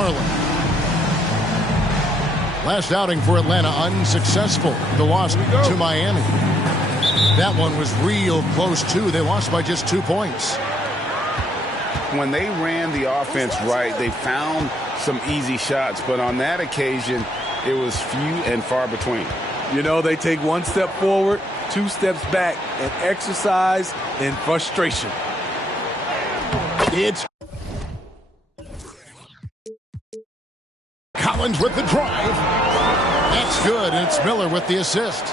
Harlan. Last outing for Atlanta unsuccessful. The loss to Miami. That one was real close too. They lost by just 2 points. When they ran the offense right, they found some easy shots, but on that occasion, it was few and far between. You know, they take 1 step forward, 2 steps back, and exercise in frustration. It's Collins with the drive. That's good, and it's Miller with the assist.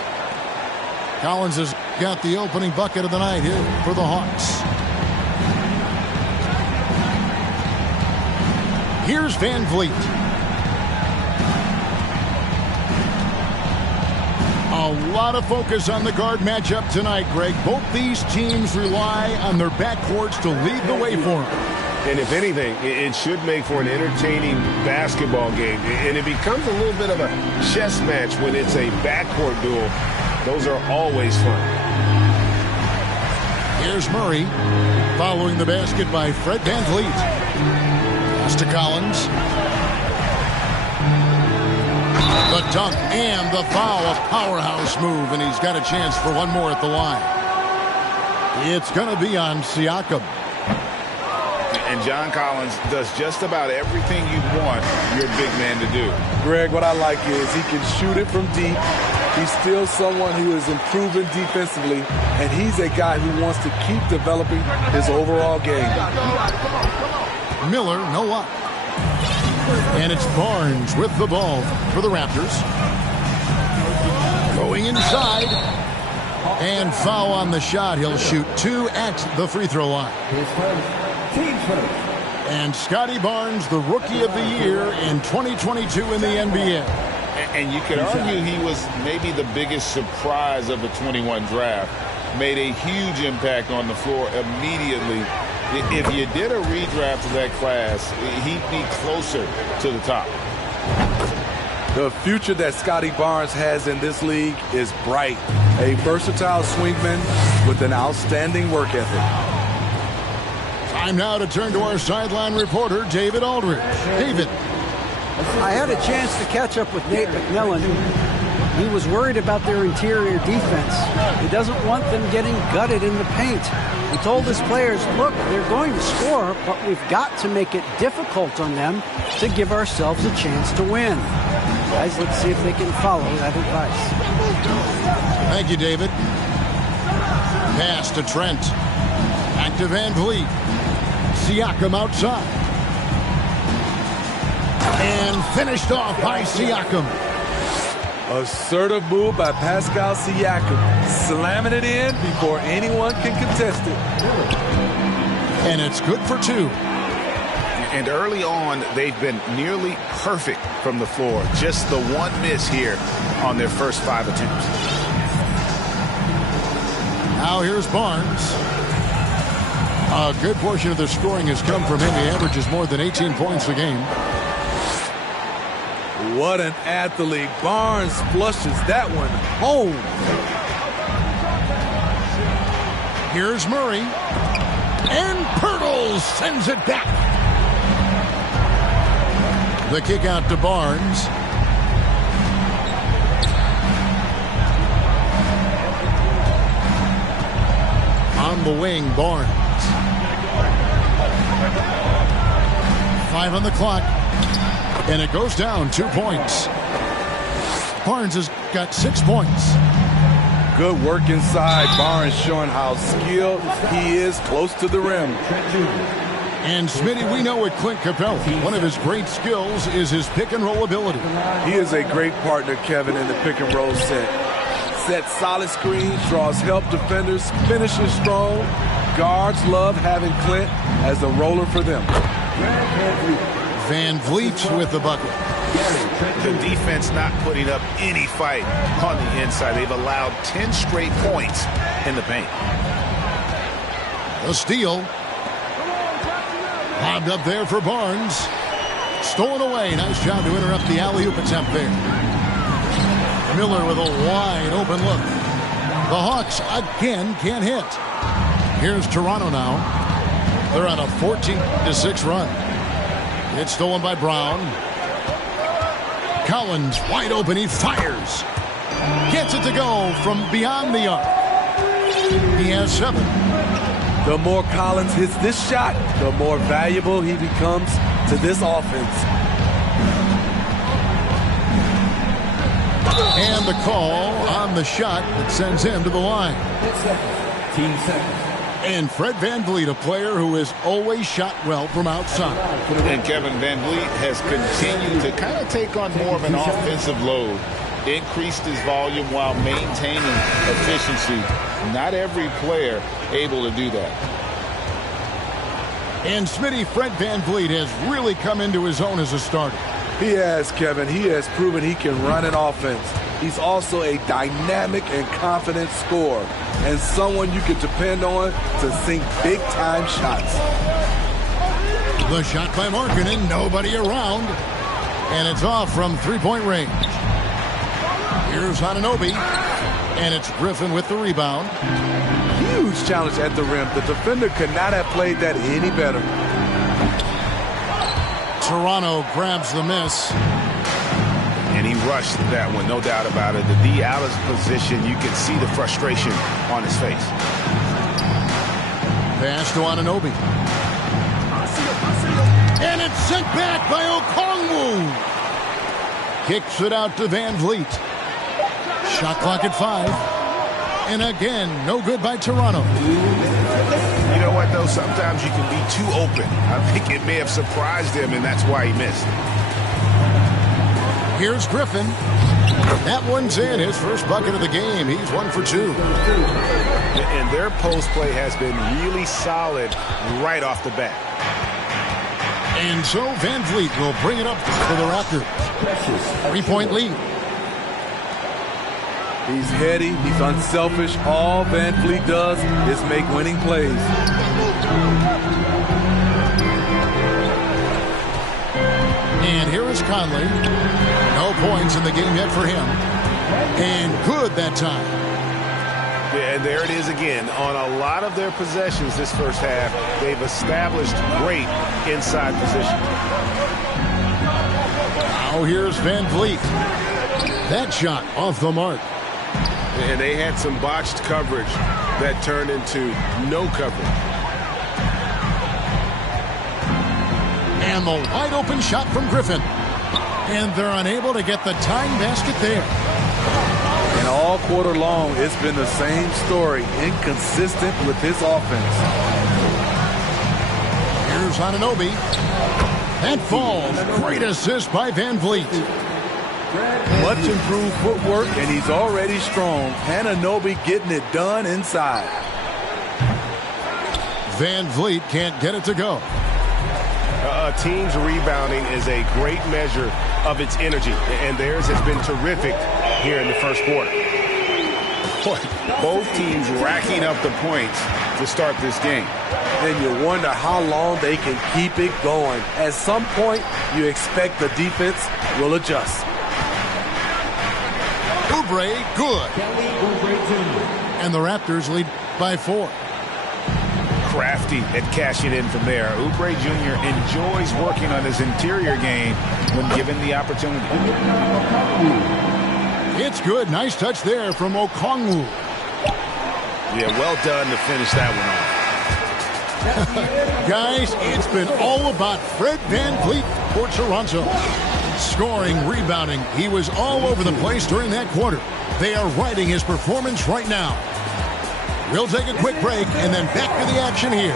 Collins has got the opening bucket of the night here for the Hawks. Here's Van Vliet. A lot of focus on the guard matchup tonight, Greg. Both these teams rely on their backcourts to lead the way for them. And if anything, it should make for an entertaining basketball game. And it becomes a little bit of a chess match when it's a backcourt duel. Those are always fun. Here's Murray following the basket by Fred Van Vliet. Pass to Collins. The dunk and the foul, a powerhouse move, and he's got a chance for one more at the line. It's going to be on Siakam. And John Collins does just about everything you want your big man to do. Greg, what I like is he can shoot it from deep. He's still someone who is improving defensively, and he's a guy who wants to keep developing his overall game. Miller, no up. And it's Barnes with the ball for the Raptors. Going inside. And foul on the shot. He'll shoot 2 at the free throw line. And Scotty Barnes, the Rookie of the Year in 2022 in the NBA. And you could argue he was maybe the biggest surprise of the 21 draft. Made a huge impact on the floor immediately. If you did a redraft of that class, he'd be closer to the top. The future that Scotty Barnes has in this league is bright. A versatile swingman with an outstanding work ethic. Time now to turn to our sideline reporter, David Aldridge. David. I had a chance to catch up with Nate McMillan. He was worried about their interior defense. He doesn't want them getting gutted in the paint. He told his players, look, they're going to score, but we've got to make it difficult on them to give ourselves a chance to win. Guys, let's see if they can follow that advice. Thank you, David. Pass to Trent. Back to Van Vliet. Siakam outside. And finished off by Siakam. Assertive move by Pascal Siakam. Slamming it in before anyone can contest it. And it's good for 2. And early on, they've been nearly perfect from the floor. Just the one miss here on their first 5 attempts. Now here's Barnes. A good portion of the scoring has come from him. He averages more than 18 points a game. What an athlete. Barnes flushes that one home. Here's Murray. And Pirtle sends it back. The kick out to Barnes. On the wing, Barnes. 5 on the clock. And it goes down 2 points. Barnes has got 6 points. Good work inside. Barnes showing how skilled he is close to the rim. And Smitty, we know at Clint Capella, one of his great skills is his pick and roll ability. He is a great partner, Kevin, in the pick and roll set. Sets solid screens, draws help defenders, finishes strong. Guards love having Clint as the roller for them. Van Vliet with the bucket. The defense not putting up any fight on the inside. They've allowed 10 straight points in the paint. A steal. Lobbed up there for Barnes. Stolen away. Nice job to interrupt the alley-oop attempt there. Miller with a wide open look. The Hawks again can't hit. Here's Toronto now. They're on a 14-6 run. It's stolen by Brown. Collins wide open. He fires. Gets it to go from beyond the arc. He has 7. The more Collins hits this shot, the more valuable he becomes to this offense. And the call on the shot that sends him to the line. Team seconds. And Fred VanVleet, a player who has always shot well from outside. And Kevin VanVleet has continued to kind of take on more of an offensive load. Increased his volume while maintaining efficiency. Not every player able to do that. And Smitty, Fred VanVleet has really come into his own as a starter. He has, Kevin. He has proven he can run an offense. He's also a dynamic and confident scorer, and someone you can depend on to sink big-time shots. The shot by Markkanen, nobody around, and it's off from three-point range. Here's Anunoby, and it's Griffin with the rebound. Huge challenge at the rim. The defender could not have played that any better. Toronto grabs the miss. And he rushed that one, no doubt about it. The D out of position, you can see the frustration on his face. Pass to Anunoby. And it's sent back by Okongwu. Kicks it out to VanVleet. Shot clock at 5. And again, no good by Toronto. You know what, though? Sometimes you can be too open. I think it may have surprised him, and that's why he missed. Here's Griffin. That one's in. His first bucket of the game. He's 1 for 2. And their post play has been really solid right off the bat. And so VanVleet will bring it up for the Raptors. 3-point lead. He's heady. He's unselfish. All VanVleet does is make winning plays. And here is Conley. No points in the game yet for him. And good that time. Yeah, and there it is again. On a lot of their possessions this first half, they've established great inside position. Now here's VanVleet. That shot off the mark. And they had some botched coverage that turned into no coverage. And the wide open shot from Griffin. And they're unable to get the tying basket there. And all quarter long, it's been the same story. Inconsistent with his offense. Here's Anunoby. That falls. Great assist by VanVleet. Much improved footwork, and he's already strong. Anunoby getting it done inside. VanVleet can't get it to go. A team's rebounding is a great measure of its energy, and theirs has been terrific here in the first quarter. Both teams racking up the points to start this game. And you wonder how long they can keep it going. At some point, you expect the defense will adjust. Oubre, good. And the Raptors lead by 4. Crafty at cashing in from there. Oubre Jr. enjoys working on his interior game when given the opportunity. It's good. Nice touch there from Okongwu. Yeah, well done to finish that one off. Guys, it's been all about Fred VanVleet for Toronto. Scoring, rebounding. He was all over the place during that quarter. They are riding his performance right now. We'll take a quick break and then back to the action here.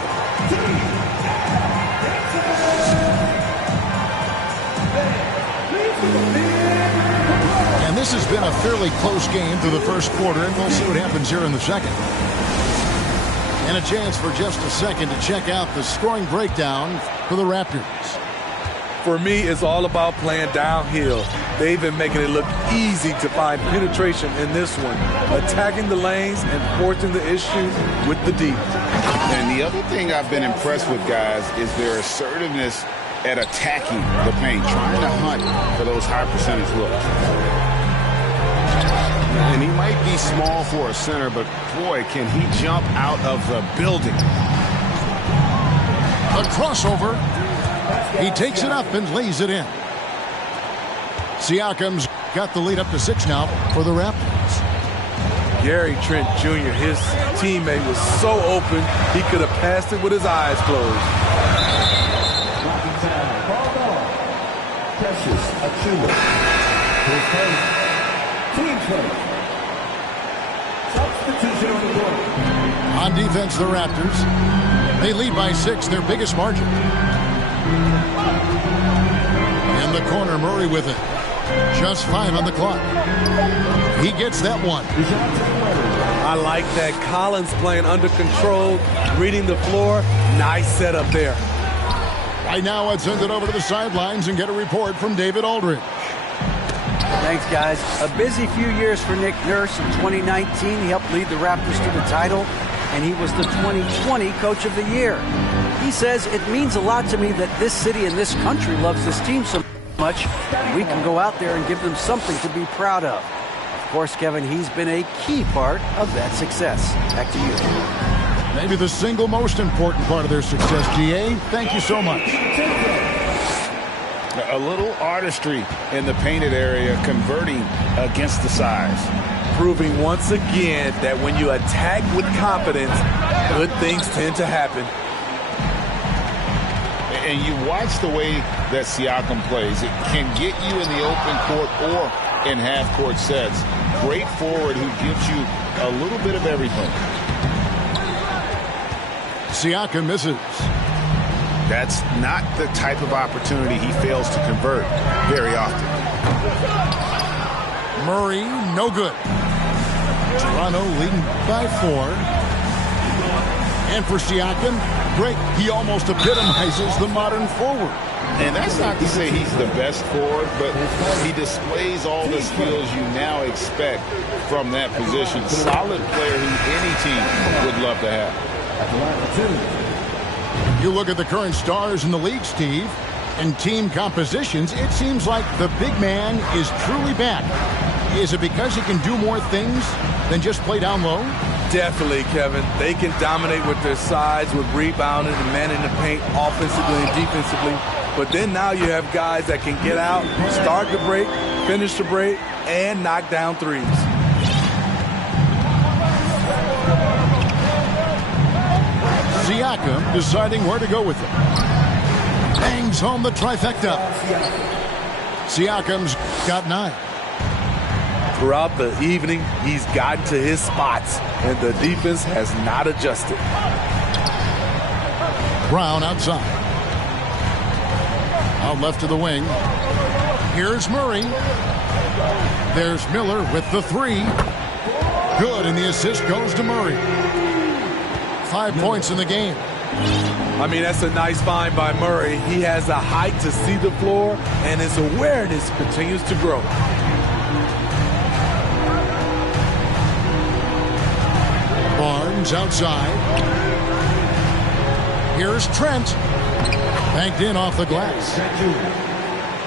And this has been a fairly close game through the first quarter, and we'll see what happens here in the second. And a chance for just a second to check out the scoring breakdown for the Raptors. For me, it's all about playing downhill. They've been making it look easy to find penetration in this one, attacking the lanes and forcing the issue with the deep. And the other thing I've been impressed with, guys, is their assertiveness at attacking the paint, trying to hunt for those high percentage looks. And he might be small for a center, but boy, can he jump out of the building. A crossover. He takes it up and lays it in. Siakam's got the lead up to 6 now for the Raptors. Gary Trent Jr., his teammate, was so open, he could have passed it with his eyes closed. Precious Achiuwa. Team first. Substitution on the court. On defense, the Raptors. They lead by 6, their biggest margin. In the corner, Murray with it. Just 5 on the clock. He gets that one. I like that. Collins playing under control, reading the floor. Nice setup there. Right now, I'd send it over to the sidelines and get a report from David Aldridge. Thanks, guys. A busy few years for Nick Nurse. In 2019, he helped lead the Raptors to the title, and he was the 2020 Coach of the Year. He says, it means a lot to me that this city and this country loves this team so much. We can go out there and give them something to be proud of. Of course, Kevin, he's been a key part of that success. Back to you. Maybe the single most important part of their success, GA. Thank you so much. A little artistry in the painted area, converting against the size. Proving once again that when you attack with confidence, good things tend to happen. And you watch the way that Siakam plays. It can get you in the open court or in half-court sets. Great forward who gives you a little bit of everything. Siakam misses. That's not the type of opportunity he fails to convert very often. Murray, no good. Toronto leading by 4. And for Siakam, great. He almost epitomizes the modern forward. And that's not to say he's the best forward, but he displays all the skills you now expect from that position. Solid player who any team would love to have. You look at the current stars in the league, Steve, and team compositions, it seems like the big man is truly back. Is it because he can do more things than just play down low? Definitely, Kevin. They can dominate with their size, with rebounding and manning the paint offensively and defensively. But then now you have guys that can get out, start the break, finish the break, and knock down threes. Siakam deciding where to go with it. Bangs home the trifecta. Siakam's got 9. Throughout the evening, he's gotten to his spots, and the defense has not adjusted. Brown outside. Out left to the wing. Here's Murray. There's Miller with the 3. Good, and the assist goes to Murray. 5 points in the game. I mean, that's a nice find by Murray. He has the height to see the floor, and his awareness continues to grow. Barnes outside. Here's Trent. Banked in off the glass.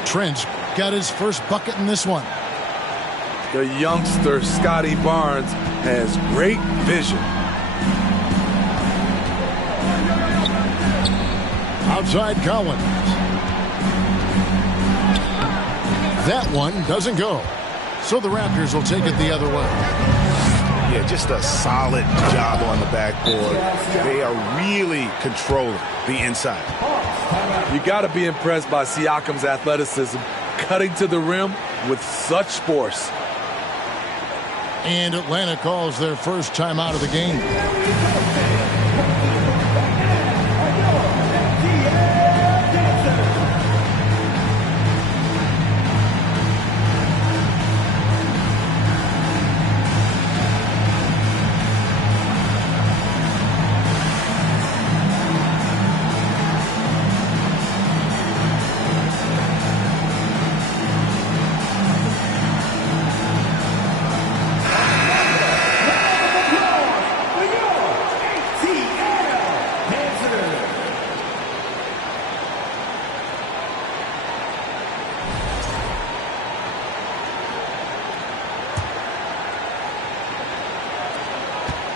Trent's got his first bucket in this one. The youngster, Scotty Barnes, has great vision. Outside Collins. That one doesn't go. So the Raptors will take it the other way. Yeah, just a solid job on the backboard. They are really controlling the inside. You got to be impressed by Siakam's athleticism, cutting to the rim with such force. And Atlanta calls their first timeout of the game.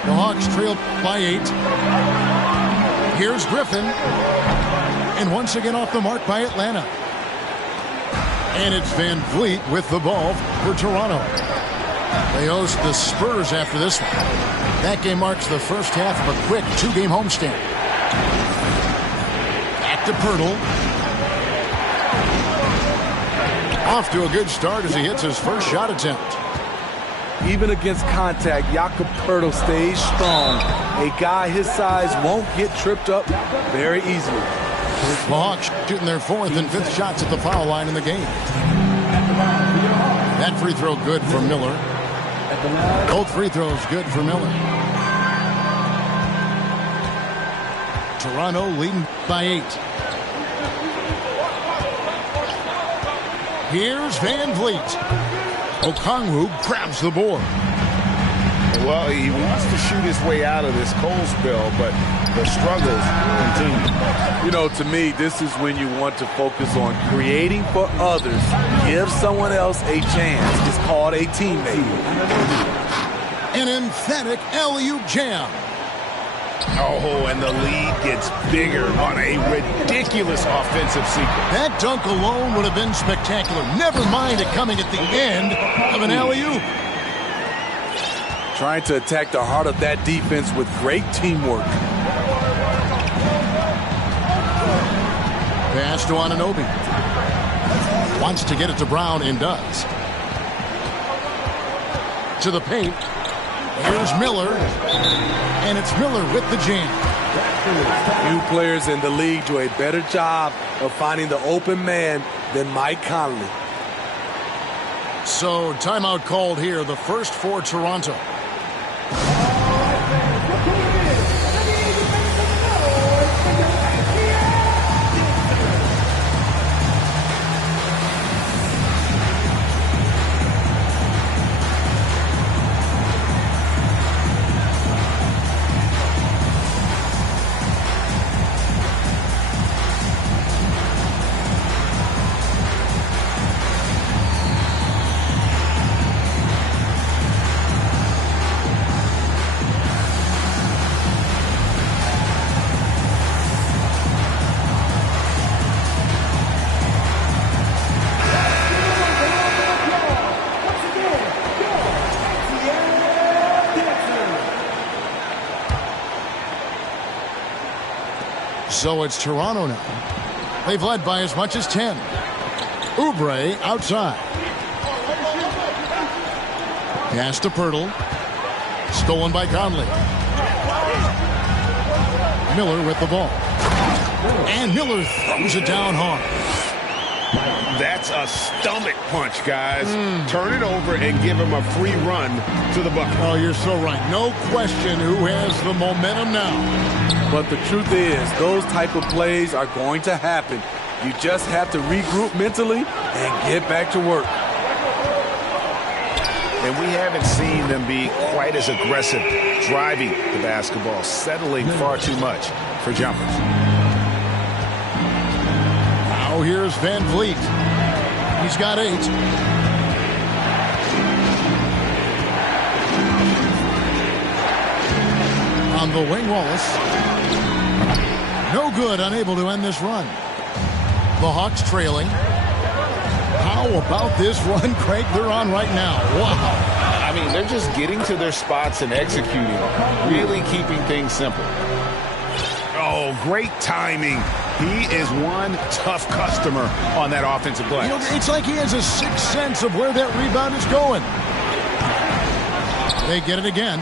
The Hawks trail by 8. Here's Griffin. And once again off the mark by Atlanta. And it's Van Vliet with the ball for Toronto. They host the Spurs after this one. That game marks the first half of a quick 2-game homestand. Back to Poeltl. Off to a good start as he hits his first shot attempt. Even against contact, Jakob Poeltl stays strong. A guy his size won't get tripped up very easily. The Hawks shooting their 4th and 5th shots at the foul line in the game. That free throw good for Miller. Both free throws good for Miller. Toronto leading by 8. Here's Van Vliet. Okongwu grabs the board. Well, he wants to shoot his way out of this cold spell, but the struggles continue. You know, to me, this is when you want to focus on creating for others. Give someone else a chance. It's called a teammate. An emphatic alley-oop jam. Oh, and the lead gets bigger on a ridiculous offensive sequence. That dunk alone would have been spectacular. Never mind it coming at the end of an alley-oop. Trying to attack the heart of that defense with great teamwork. Pass to Anunoby. Wants to get it to Brown and does. To the paint. Here's Miller. And it's Miller with the jam. Few players in the league do a better job of finding the open man than Mike Conley. So timeout called here, the first for Toronto. So it's Toronto now. They've led by as much as 10. Oubre outside. Pass to Poeltl. Stolen by Conley. Miller with the ball. And Miller throws it down hard. That's a stomach punch, guys. Turn it over and give him a free run to the bucket. Oh, you're so right. No question who has the momentum now. But the truth is, those type of plays are going to happen. You just have to regroup mentally and get back to work. And we haven't seen them be quite as aggressive driving the basketball, settling far too much for jumpers. Now here's Van Vliet. He's got 8. On the wing, Wallace. No good, unable to end this run. The Hawks trailing. How about this run, Craig, they're on right now? Wow. I mean, they're just getting to their spots and executing, really keeping things simple. Oh, great timing. He is one tough customer on that offensive glass. You know, it's like he has a sixth sense of where that rebound is going. They get it again.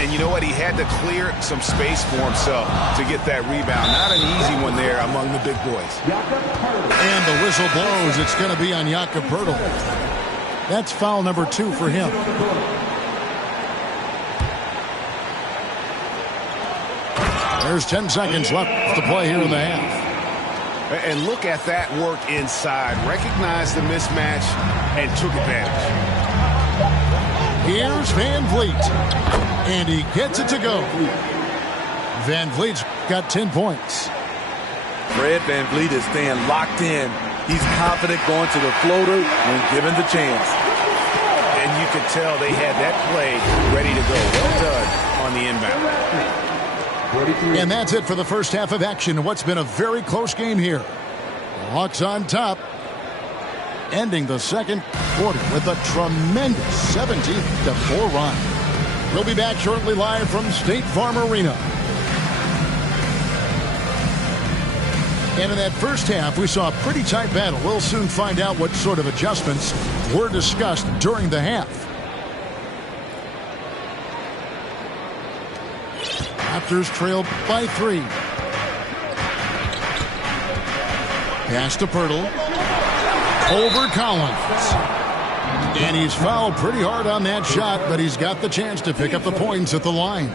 And you know what? He had to clear some space for himself to get that rebound. Not an easy one there among the big boys. And the whistle blows. It's going to be on Jakob Poeltl. That's foul number 2 for him. There's 10 seconds left to play here in the half. And look at that work inside. Recognized the mismatch and took advantage. Here's Van Vliet. And he gets it to go. Van Vliet's got 10 points. Fred Van Vliet is staying locked in. He's confident going to the floater when given the chance. And you could tell they had that play ready to go. Well done on the inbound. 43. And that's it for the first half of action. What's been a very close game here. The Hawks on top, ending the second quarter with a tremendous 17-4 run. We'll be back shortly live from State Farm Arena. And in that first half, we saw a pretty tight battle. We'll soon find out what sort of adjustments were discussed during the half. Raptors trailed by 3. Pass to Poeltl. Over Collins. And he's fouled pretty hard on that shot, but he's got the chance to pick up the points at the line.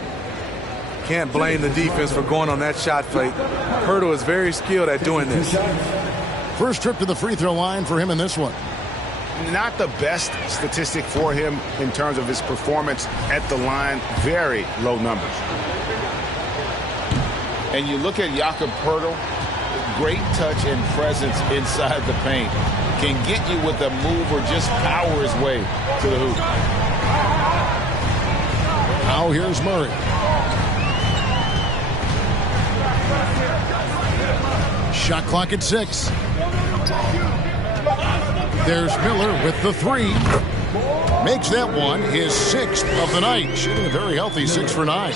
Can't blame the defense for going on that shot fake. Poeltl is very skilled at doing this. First trip to the free throw line for him in this one. Not the best statistic for him in terms of his performance at the line. Very low numbers. And you look at Jakob Poeltl, great touch and presence inside the paint. Can get you with a move or just power his way to the hoop. Now here's Murray. Shot clock at 6. There's Miller with the 3. Makes that one his 6th of the night. Shooting a very healthy 6 for 9.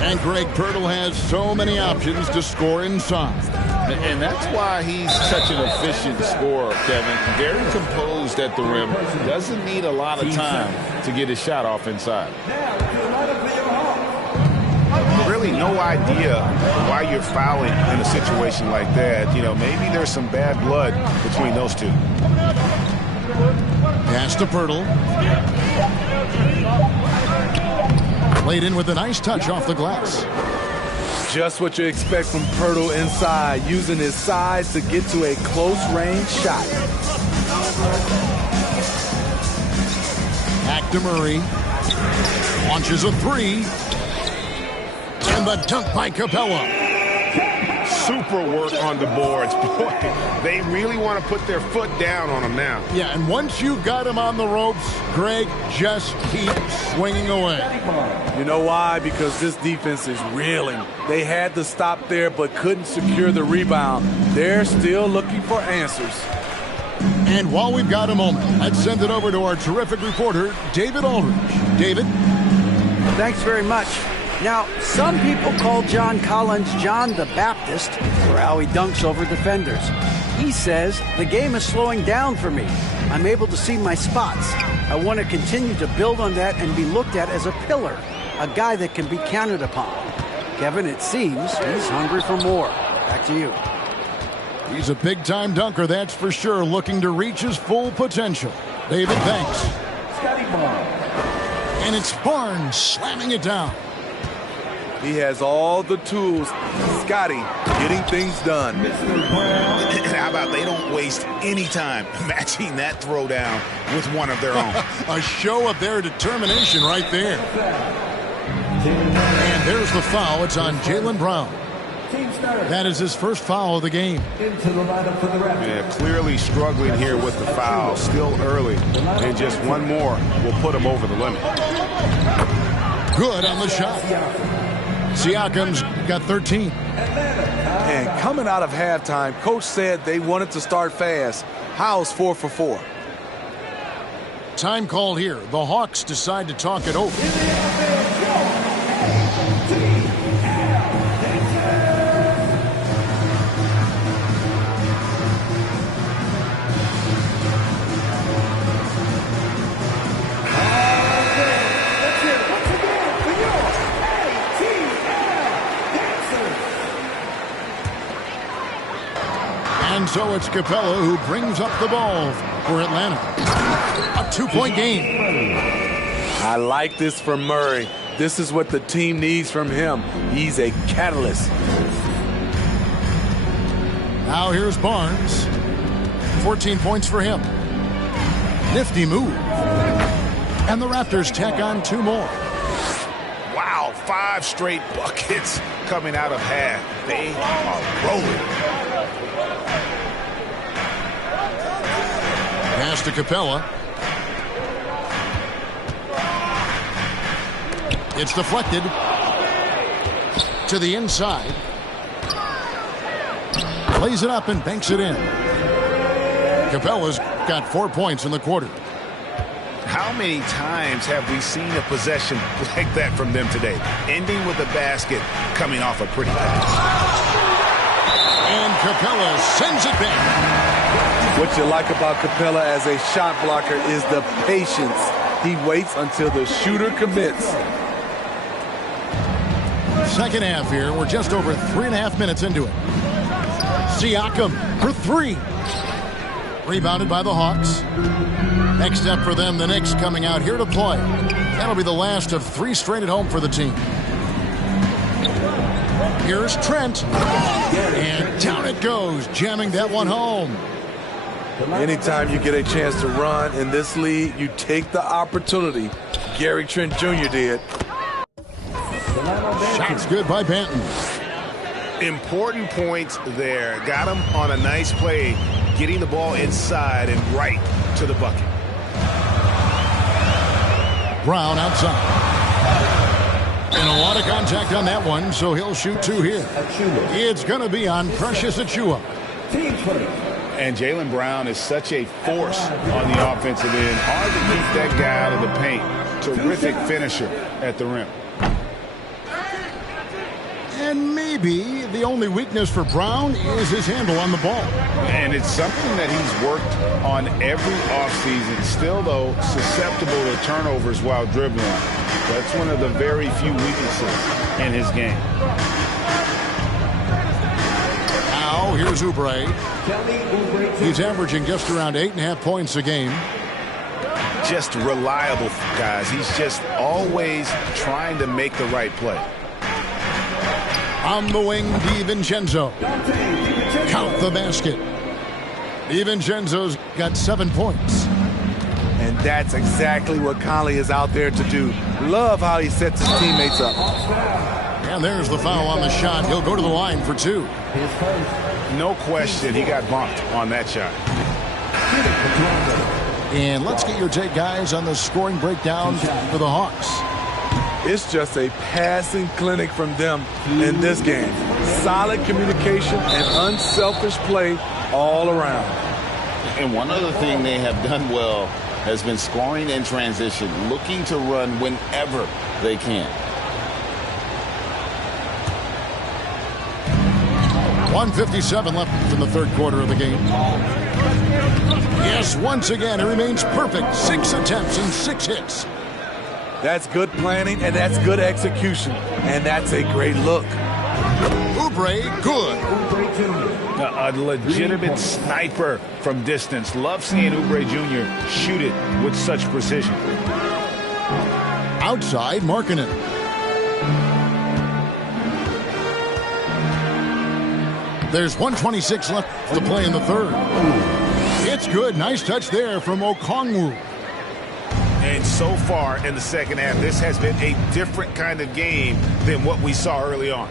And Greg Poeltl has so many options to score inside. And that's why he's such an efficient scorer, Kevin. Very composed at the rim. Doesn't need a lot of time to get his shot off inside. Really no idea why you're fouling in a situation like that. You know, maybe there's some bad blood between those two. Pass to Poeltl. Played in with a nice touch off the glass. Just what you expect from Poeltl inside, using his size to get to a close-range shot. Back to Murray. Launches a 3. And the dunk by Capella. Super work on the boards. Boy, they really want to put their foot down on him now. Yeah, and once you've got him on the ropes, Greg, just keep swinging away. You know why? Because this defense is reeling. They had to stop there but couldn't secure the rebound. They're still looking for answers. And while we've got a moment, let's send it over to our terrific reporter, David Aldridge. David? Thanks very much. Now, some people call John Collins John the Baptist for how he dunks over defenders. He says, the game is slowing down for me. I'm able to see my spots. I want to continue to build on that and be looked at as a pillar, a guy that can be counted upon. Kevin, it seems he's hungry for more. Back to you. He's a big-time dunker, that's for sure, looking to reach his full potential. David, thanks. Scotty Barnes. And it's Barnes slamming it down. He has all the tools. Scotty getting things done. How about they don't waste any time matching that throwdown with one of their own? A show of their determination right there. And there's the foul. It's on Jaylen Brown. That is his first foul of the game. Into the lineup for the Raptors. Yeah, clearly struggling here with the foul. Still early. And just one more will put him over the limit. Good on the shot. Siakam's got 13. And coming out of halftime, coach said they wanted to start fast. How's 4 for 4? Time called here. The Hawks decide to talk it over. And so it's Capella who brings up the ball for Atlanta. A 2-point game. I like this from Murray. This is what the team needs from him. He's a catalyst. Now here's Barnes. 14 points for him. Nifty move. And the Raptors tack on 2 more. Wow, 5 straight buckets coming out of half. They are rolling. Pass to Capella. It's deflected. To the inside. Plays it up and banks it in. Capella's got 4 points in the quarter. How many times have we seen a possession like that from them today? Ending with a basket, coming off a pretty pass. And Capella sends it back. What you like about Capella as a shot blocker is the patience. He waits until the shooter commits. Second half here. We're just over 3.5 minutes into it. Siakam for 3. Rebounded by the Hawks. Next step for them, the Knicks coming out here to play. That'll be the last of 3 straight at home for the team. Here's Trent. And down it goes, jamming that one home. Anytime you get a chance to run in this league, you take the opportunity. Gary Trent Jr. did. Shots good by Banton. Important points there. Got him on a nice play, getting the ball inside and right to the bucket. Brown outside. And a lot of contact on that one, so he'll shoot 2 here. It's going to be on Precious Achiuwa. And Jaylen Brown is such a force on the offensive end. Hard to keep that guy out of the paint. Terrific finisher at the rim. And maybe the only weakness for Brown is his handle on the ball. And it's something that he's worked on every offseason. Still, though, susceptible to turnovers while dribbling. That's one of the very few weaknesses in his game. Now, here's Oubre. He's averaging just around 8.5 points a game. Just reliable, guys. He's just always trying to make the right play. On the wing, DiVincenzo. Count the basket. DiVincenzo's got 7 points. And that's exactly what Conley is out there to do. Love how he sets his teammates up. And there's the foul on the shot. He'll go to the line for 2. No question, he got bumped on that shot. And let's get your take, guys, on the scoring breakdown for the Hawks. It's just a passing clinic from them in this game. Solid communication and unselfish play all around. And one other thing they have done well has been scoring in transition, looking to run whenever they can. 1:57 left in the third quarter of the game. Yes, once again, it remains perfect. 6 attempts and 6 hits. That's good planning, and that's good execution. And that's a great look. Oubre, good. A legitimate sniper from distance. Love seeing Oubre Jr. shoot it with such precision. Outside, Markkanen. There's 1:26 left to play in the third. It's good. Nice touch there from Okongwu. And so far in the second half, this has been a different kind of game than what we saw early on.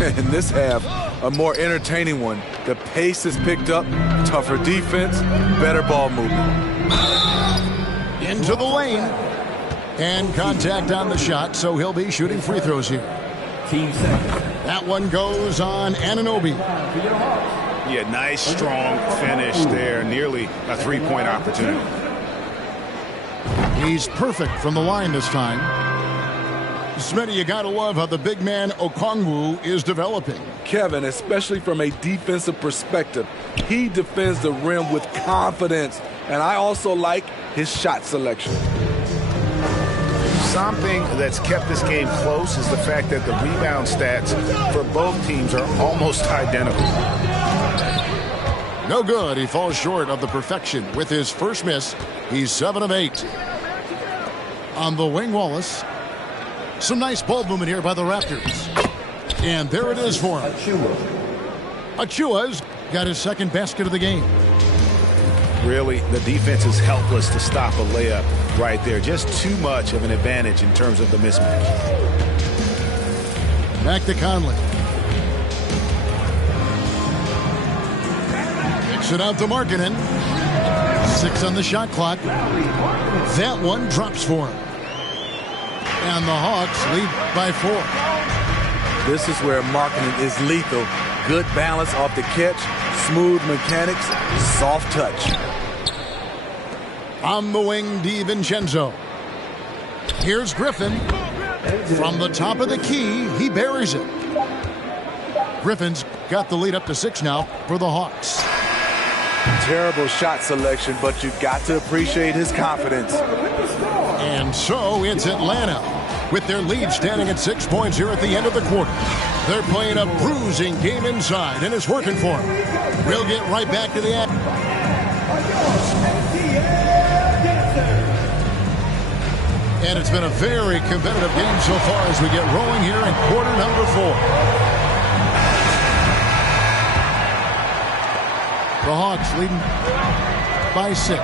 In this half, a more entertaining one. The pace is picked up, tougher defense, better ball movement. Into the lane. And contact on the shot, so he'll be shooting free throws here. That one goes on Anunoby. Yeah, nice, strong finish there. Nearly a three-point opportunity. He's perfect from the line this time. Smitty, you gotta love how the big man Okongwu is developing. Kevin, especially from a defensive perspective, he defends the rim with confidence. And I also like his shot selection. Something that's kept this game close is the fact that the rebound stats for both teams are almost identical. No good. He falls short of the perfection with his first miss. He's 7 of 8. On the wing, Wallace. Some nice ball movement here by the Raptors. And there it is for him. Achiuwa's got his second basket of the game. Really, the defense is helpless to stop a layup right there. Just too much of an advantage in terms of the mismatch. Back to Conley. Kicks it out to Markkanen. 6 on the shot clock. That one drops for him. And the Hawks lead by 4. This is where marketing is lethal. Good balance off the catch, smooth mechanics, soft touch. On the wing, DiVincenzo. Here's Griffin. From the top of the key, he buries it. Griffin's got the lead up to 6 now for the Hawks. Terrible shot selection, but you've got to appreciate his confidence. And so it's Atlanta with their lead standing at 6 points here at the end of the quarter. They're playing a bruising game inside, and it's working for them. We'll get right back to the action. And it's been a very competitive game so far as we get rolling here in quarter number 4. The Hawks leading by 6.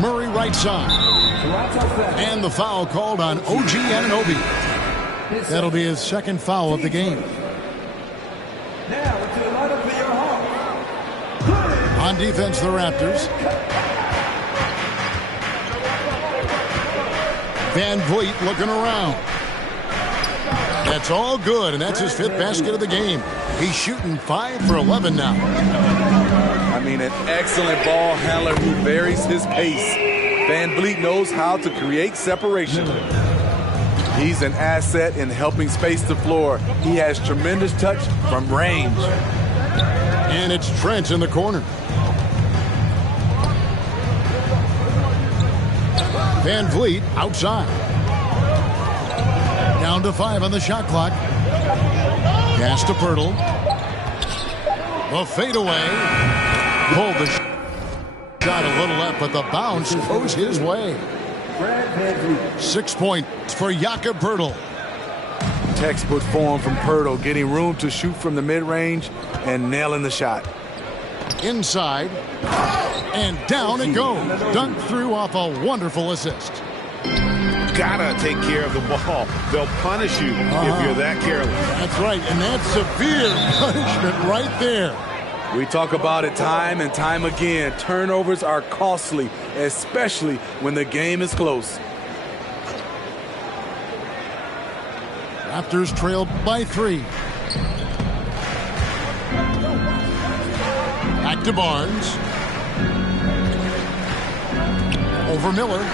Murray right side. And the foul called on OG Anunoby. That'll be his second foul of the game. Now to the lineup for your Hawks. On defense, the Raptors. Van Vliet looking around. That's all good, and that's his 5th basket of the game. He's shooting 5 for 11 now. I mean, an excellent ball handler who varies his pace. Van Vliet knows how to create separation. He's an asset in helping space the floor. He has tremendous touch from range. And it's Trent in the corner. Van Vliet outside. Down to 5 on the shot clock. Pass to Poeltl. The fadeaway. Pulled the shot a little left, but the bounce goes his way. 6 points for Jakob Poeltl. Textbook form from Poeltl, getting room to shoot from the mid-range and nailing the shot. Inside. And down it goes. Dunked through off a wonderful assist. Gotta take care of the ball. They'll punish you if you're that careless. That's right, and that's severe punishment right there. We talk about it time and time again. Turnovers are costly, especially when the game is close. Raptors trailed by 3. Back to Barnes. Over Miller.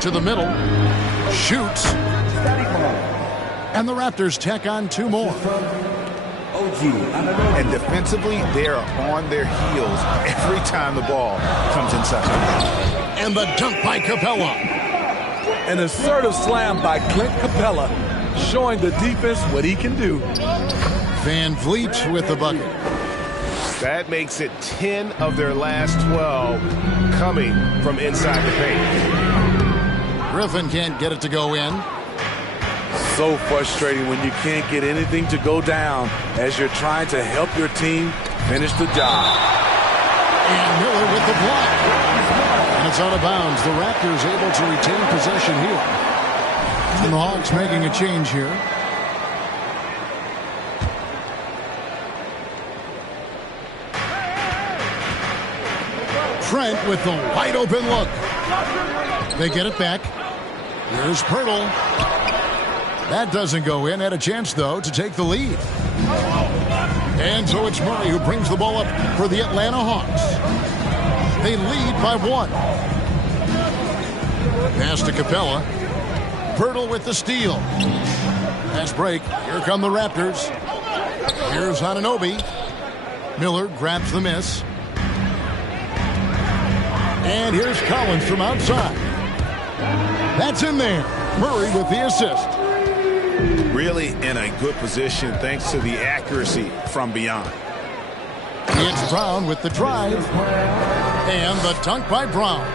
To the middle. Shoots. And the Raptors tack on 2 more. And defensively, they're on their heels every time the ball comes inside. And the dunk by Capella. An assertive slam by Clint Capella, showing the defense what he can do. Van Vliet with the bucket. That makes it 10 of their last 12 coming from inside the paint. Griffin can't get it to go in. So frustrating when you can't get anything to go down as you're trying to help your team finish the job. And Miller with the block. And it's out of bounds. The Raptors able to retain possession here. And the Hawks making a change here. Trent with the wide open look. They get it back. Here's Poeltl. That doesn't go in. Had a chance, though, to take the lead. And so it's Murray who brings the ball up for the Atlanta Hawks. They lead by 1. Pass to Capella. Poeltl with the steal. Pass break. Here come the Raptors. Here's Anunoby. Miller grabs the miss. And here's Collins from outside. That's in there. Murray with the assist. Really in a good position thanks to the accuracy from beyond. It's Brown with the drive. And the dunk by Brown.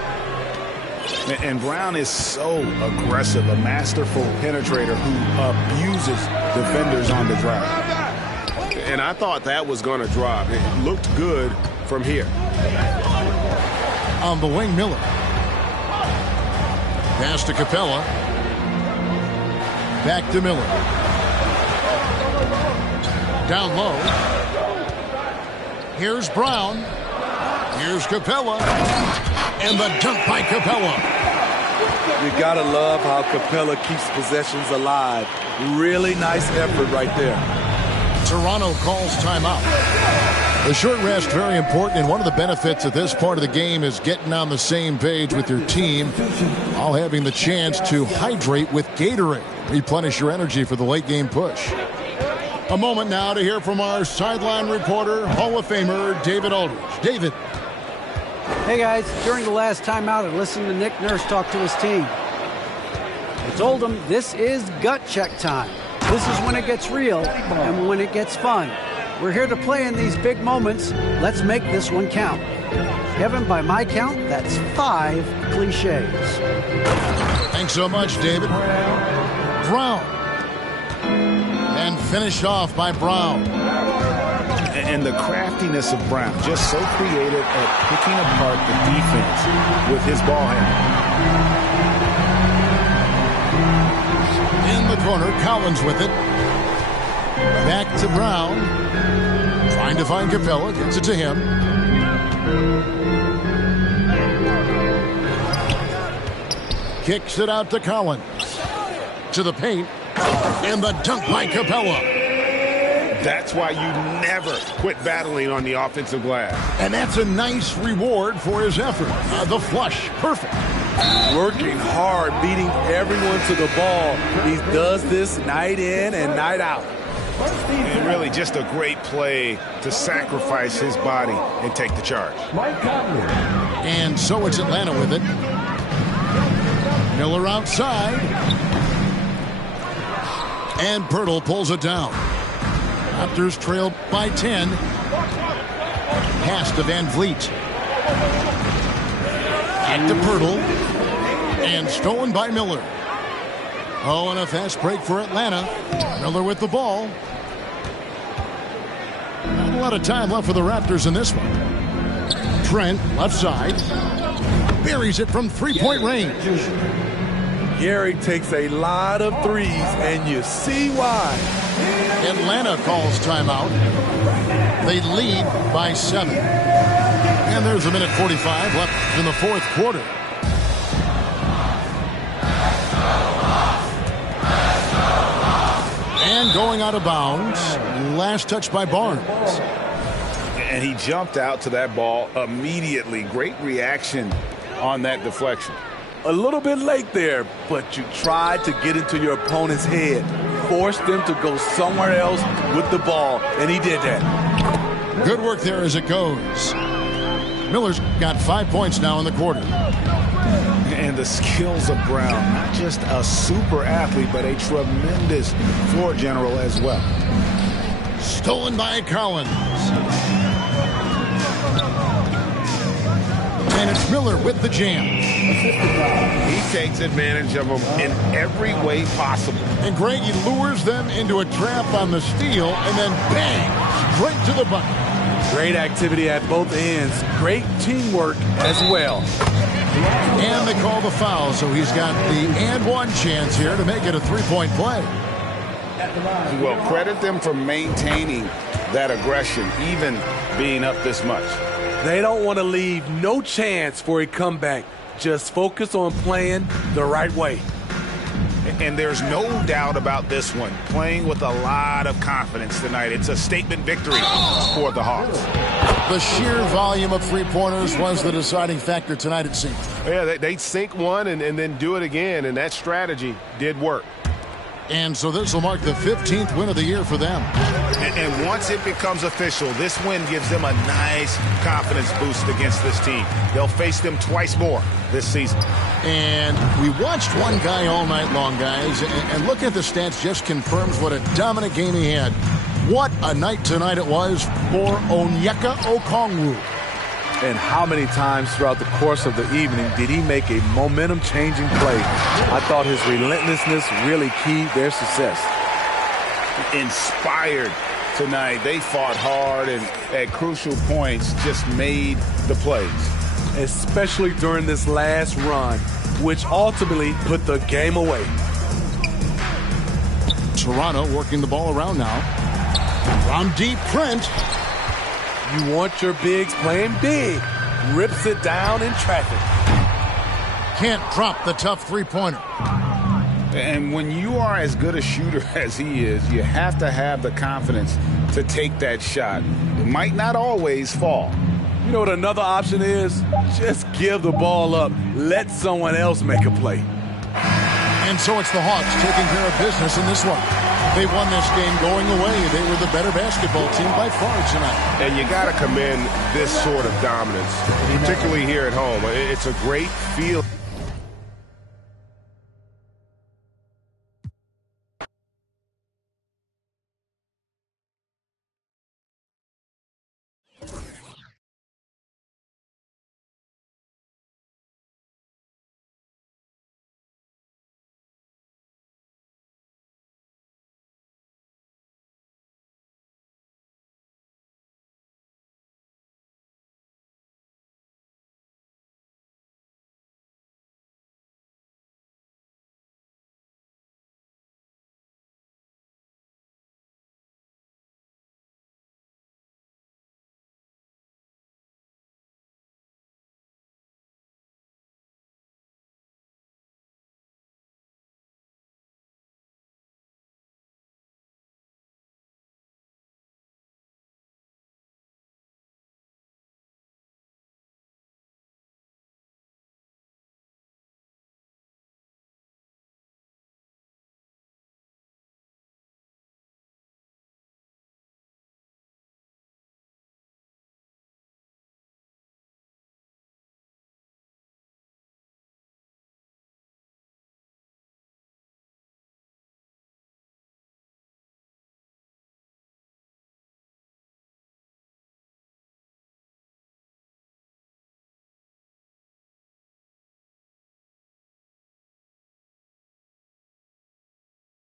And Brown is so aggressive, a masterful penetrator who abuses defenders on the drive. And I thought that was going to drop. It looked good from here. On the wing, Miller. Pass to Capella. Back to Miller. Down low. Here's Brown. Here's Capella. And the dunk by Capella. You gotta love how Capella keeps possessions alive. Really nice effort right there. Toronto calls timeout. The short rest, very important, and one of the benefits of this part of the game is getting on the same page with your team, all having the chance to hydrate with Gatorade, replenish your energy for the late game push. A moment now to hear from our sideline reporter, Hall of Famer David Aldridge. David. Hey guys, during the last timeout, I listened to Nick Nurse talk to his team. I told him this is gut check time. This is when it gets real and when it gets fun. We're here to play in these big moments. Let's make this one count. Kevin, by my count, that's 5 cliches. Thanks so much, David. Brown. And finished off by Brown. And the craftiness of Brown, just so creative at picking apart the defense with his ball handling. In the corner, Collins with it. Back to Brown. Trying to find Capella. Gets it to him. Kicks it out to Collins. To the paint. And the dunk by Capella. That's why you never quit battling on the offensive glass. And that's a nice reward for his effort. The flush. Perfect. Working hard, beating everyone to the ball. He does this night in and night out. And really just a great play to sacrifice his body and take the charge. And so it's Atlanta with it. Miller outside. And Pirtle pulls it down. Raptors trailed by 10. Pass to Van Vliet. Back to Pirtle. And stolen by Miller. Oh, and a fast break for Atlanta. Miller with the ball. Not a lot of time left for the Raptors in this one. Trent, left side. Buries it from three-point range. Gary takes a lot of threes, and you see why. Atlanta calls timeout. They lead by 7. And there's a minute 45 left in the fourth quarter. And going out of bounds. Last touch by Barnes. And he jumped out to that ball immediately. Great reaction on that deflection. A little bit late there, but you tried to get into your opponent's head. Force them to go somewhere else with the ball, and he did that. Good work there as it goes. Miller's got 5 points now in the quarter. And the skills of Brown, not just a super athlete, but a tremendous floor general as well. Stolen by Collins. And it's Miller with the jam. He takes advantage of them in every way possible. And Greg, he lures them into a trap on the steal, and then bang, straight to the bucket. Great activity at both ends. Great teamwork as well. And they call the foul, so he's got the and one chance here to make it a three-point play. Well, credit them for maintaining that aggression, even being up this much. They don't want to leave no chance for a comeback. Just focus on playing the right way. And there's no doubt about this one. Playing with a lot of confidence tonight. It's a statement victory for the Hawks. The sheer volume of three-pointers was the deciding factor tonight, it seems. Yeah, they sink one and then do it again, and that strategy did work. And so this will mark the 15th win of the year for them. And once it becomes official, this win gives them a nice confidence boost against this team. They'll face them twice more this season. And we watched one guy all night long, guys, and looking at the stats just confirms what a dominant game he had. What a night tonight it was for Onyeka Okongwu. And how many times throughout the course of the evening did he make a momentum-changing play? I thought his relentlessness really keyed their success. Inspired tonight. They fought hard and at crucial points just made the plays. Especially during this last run, which ultimately put the game away. Toronto working the ball around now. From deep, Trent. You want your bigs playing big. Rips it down in traffic. can't drop the tough three-pointer. And when you are as good a shooter as he is, you have to have the confidence to take that shot. It might not always fall. You know what another option is? Just give the ball up. Let someone else make a play. And so it's the Hawks taking care of business in this one. They won this game going away. They were the better basketball team by far tonight. And you got to commend this sort of dominance, particularly here at home. It's a great feel.